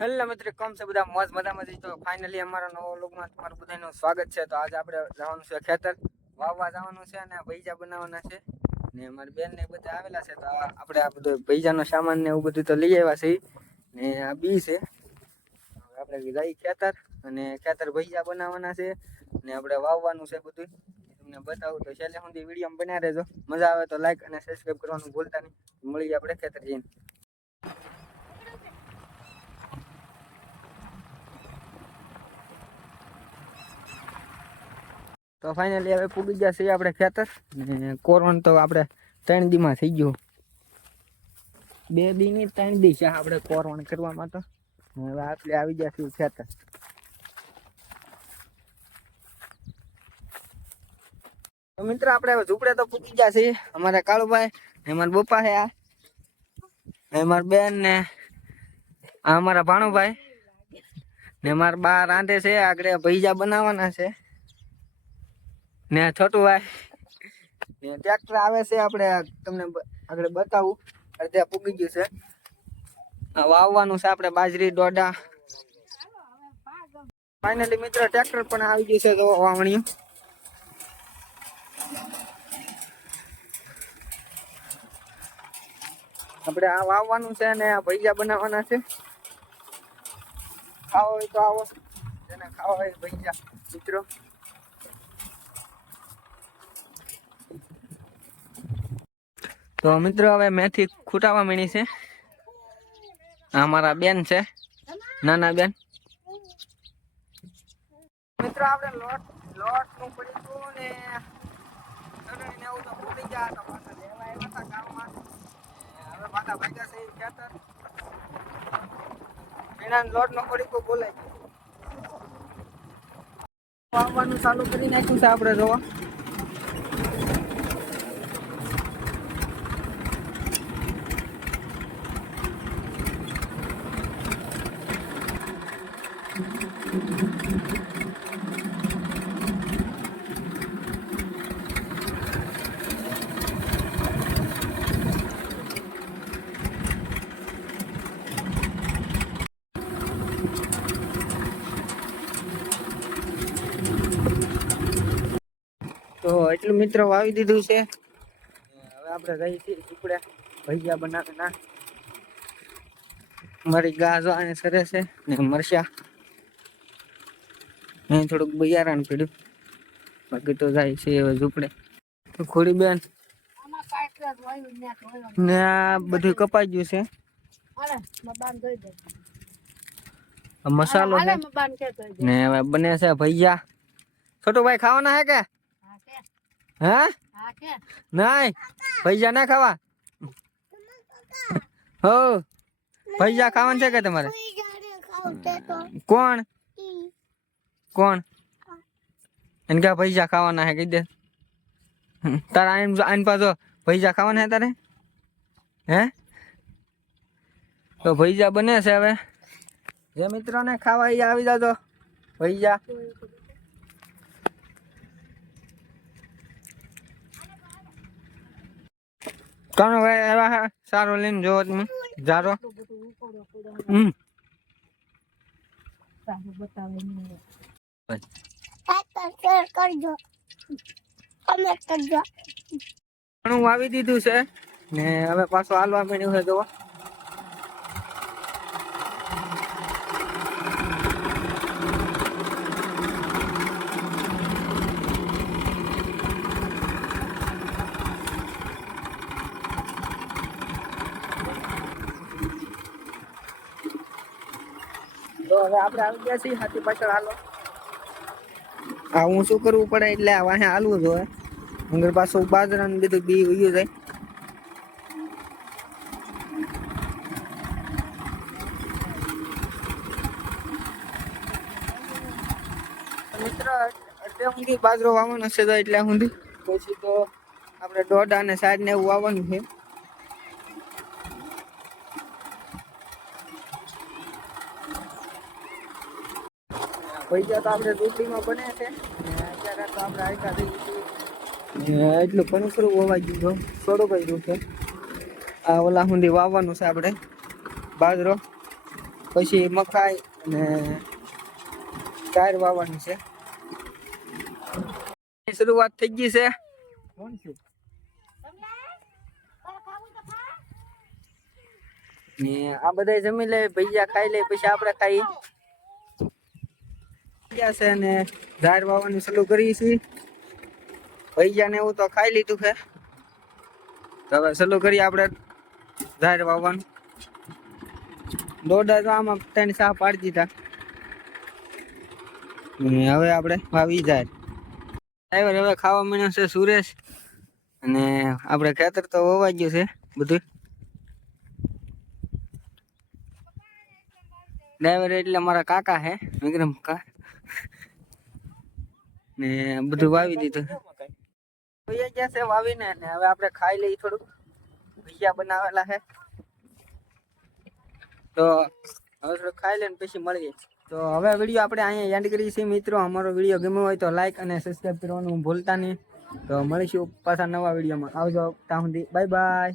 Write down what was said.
Hello મિત્રો, કેમ છે બધા? મોજ મજામાં જ. તો ફાઇનલી અમારા નવો વ્લોગમાં તમારું બધાનું સ્વાગત છે. તો આજે આપણે જવાનું છે ખેતર, વાવવા જવાનું છે અને ભૈજા બનાવવાના છે ને અમારી બેન ને બધા આવેલા છે. તો આપણે આ બધું ભૈજાનો સામાન ને એવું બધું તો લઈ આવ્યા છે ને આ બી છે. આપણે જઈ ખેતર અને ખેતર ભૈજા બનાવવાના છે ને આપણે વાવવાનું છે બધું. તમને બતાવું તો છેલ્લે સુધી વિડીયો બનાવી રહેજો. મજા આવે તો લાઈક અને સબસ્ક્રાઈબ કરવાનું ભૂલતા નહીં. મળીએ આપણે ખેતર જઈને. તો ફાઇનલી હવે પૂગી ગયા છે આપણે ખેતર ને કોરવણ તો આપણે 3 દીમાં થઈ ગયું. 2 દી ની 3 દી છે આપણે કોરવણ કરવામાં. તો હવે આપણે આવી ગયા છીએ ખેતર. તો મિત્રો આપણે હવે ઝૂંપડે તો પૂગી ગયા છે. અમારા કાળુભાઈ ને અમારા પપ્પા છે, આ અમારા બેન ને આ અમારા ભાણુભાઈ ને અમારા બા રાંધે છે. આગળ ભૈજા બનાવવાના છે ને છોટું ભાઈ ને ટ્રેક્ટર આવે છે. આપણે તમને આગળ બતાવું. અડધે પૂગી ગયું છે. વાવવાનું છે આપણે બાજરી ડોડા. ફાઇનલી મિત્રો ટ્રેક્ટર પણ આવી ગયું છે. તો વાવણીયું આપણે આ વાવવાનું છે અને આ ભૈજા બનાવવાના છે. ખાવા હોય તો આવો, જેને ખાવા હોય ભૈજા મિત્રો. તો મિત્રો હવે મેથી ખૂટાવા માંડી છે. અમારા બેન છે, નાના બેન. મિત્રો આપણે લોટ નું પડીકું ને ચટણી ને એવું તો ભૂલી ગયા તો પાછા લેવા આવ્યા હતા ગામમાં. હવે પાછા ભાગ્યા છે ખેતર. એના લોટ નું પડીકું બોલાય વાવવાનું ચાલુ કરી નાખ્યું છે આપણે. જોવા તો એટલું મિત્રો વાવી દીધું છે. હવે આપણે જઈએ છીએ ઝૂંપડે ભૈયા બનાવવાના. મારી ગાજો આને સરે છે ને મરચા અહીં થોડુંક બિયારણ પીડ્યું. બાકી તો જાય છે હવે ઝૂંપડે. તો ખોડી બેન ને આ બધું કપાઈ ગયું છે. મસાલો છે ને હવે બને છે ભૈયા. છોટું ભાઈ ખાવાના હે કે હા? નહીં ભૈયા ના ખાવા. હો ભૈયા ખાવાનું છે કે તમારે? કોણ કોણ એને ક્યાં ભૈયા ખાવાના હે? કહી દે તારા આઈન પાછો ભૈયા ખાવાના હે તારે? હે તો ભૈયા બને છે. હવે જે મિત્રોને ખાવા એ આવી જાજો ભૈયા. કોણ ભાઈ એવા સારો લઈને જોવો તમે જારો. વાવી દીધું છે ને હવે પાછું હાલવા માંડ્યું છે. જોવા તો હવે આપણે આવી ગયા છીએ હાથી પાછળ. હાલો આ હું શું કરવું પડે એટલે વાહે હાલવું જોઈએ. અંદર પાછું બાજરા ને બધું બી ઉયું જાય. મિત્ર એટલે સુધી બાજરો વાવવાનો છે. તો એટલે સુધી પછી તો આપણે ડોડા અને સાઈડ ને એવું વાવવાનું છે. પૈસા તો આપણે રોટલીમાં બને છે. અત્યારે તો આપણે આયકા થઈ ગયું એટલું પનસરું વાવાઈ ગયું. થોડું કર્યું છે. આ ઓલા સુધી વાવવાનું છે આપણે બાજરો. પછી મકાઈ અને કાર વાવવાની છે. શરૂઆત થઈ ગઈ છે. કોણ છે ને આ બધા જમી લે, ભૈયા ખાઈ લે, પછી આપણે ખાઈ ગયા છે ને ઝાડ વાવવાનું શરૂ કરી છે. ભૈયા ને એવું તો ખાઈ લીધું છે, તો હવે શરૂ કરીએ આપણે ઝાડ વાવવાનું. દોડા તો આમાં 3 સાહ પાડી દીધા. હવે આપણે વાવી ઝાડ. ડ્રાઈવર હવે ખાવા માંડ્યો છે સુરેશ, અને આપણે ખેતર તો વવાઈ ગયું છે બધું. ડ્રાઈવર એટલે મારા કાકા હે વિક્રમ કા, ને બધું વાવી દીધું. ભૈયા ગયા છે વાવીને, ને હવે આપણે ખાઈ લઈએ થોડું. ભૈયા બનાવેલા છે તો હવે થોડું ખાઈ લઈને પછી મળીએ. તો હવે વિડીયો આપણે અહીંયા એન્ડ કરીએ છીએ મિત્રો. અમારો વિડીયો ગમ્યો હોય તો લાઈક અને સબસ્ક્રાઈબ કરવાનું ભૂલતા નહીં. તો મળીશું પાછા નવા વિડીયોમાં. આવજો ત્યાં સુધી, બાય બાય.